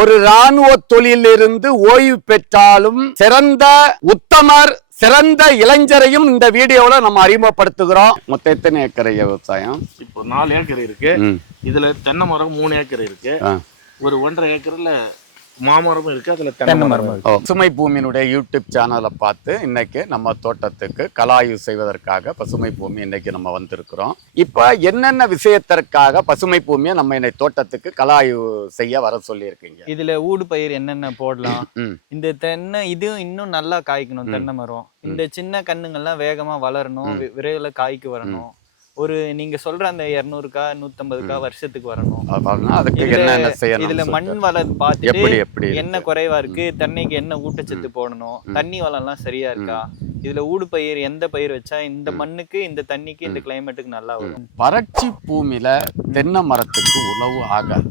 ஒரு இராணுவ தொழிலிருந்து ஓய்வு பெற்றாலும் சிறந்த உத்தமர் சிறந்த இளைஞரையும் இந்த வீடியோல நம்ம அறிமுகப்படுத்துகிறோம். மொத்தம் எத்தனை ஏக்கர் விவசாயம்? இப்போ 4 ஏக்கர் இருக்கு. இதுல தென்னை மரம் 3 ஏக்கர் இருக்கு. ஒரு 1.5 ஏக்கர்ல மாமரமும் இருக்கு. அதுல தென்னை மரம். பசுமை பூமியினுடைய யூடியூப் சேனலை பார்த்து இன்னைக்கு நம்ம தோட்டத்துக்கு கலாய்வு செய்வதற்காக பசுமை பூமி இன்னைக்கு நம்ம வந்திருக்கிறோம். இப்ப என்னென்ன விஷயத்திற்காக பசுமை பூமியை நம்ம இன்னைக்கு தோட்டத்துக்கு கலாய்வு செய்ய வர சொல்லி இருக்கீங்க? இதுல ஊடு பயிர் என்னென்ன போடலாம், இந்த தென்னை இது இன்னும் நல்லா காய்க்கணும், தென்னை மரம் இந்த சின்ன கண்ணுங்கள்லாம் வேகமா வளரணும், விரைவில் காய்க்கு வரணும். ஒரு நீங்க சொல்ற அந்த 200 150 வருஷத்துக்கு வரணும். இதுல மண் வளம் பார்த்துட்டு என்ன குறைவா இருக்கு, தென்னைக்கு என்ன ஊட்டச்சத்து போடணும், தண்ணி வளம் எல்லாம் சரியா இருக்கா, இதுல ஊடு பயிர் எந்த பயிர் வச்சா இந்த மண்ணுக்கு இந்த தண்ணிக்கு இந்த கிளைமேட்டுக்கு நல்லா வரும். வறட்சி பூமியில தென்னை மரத்துக்கு உழவு ஆகாது.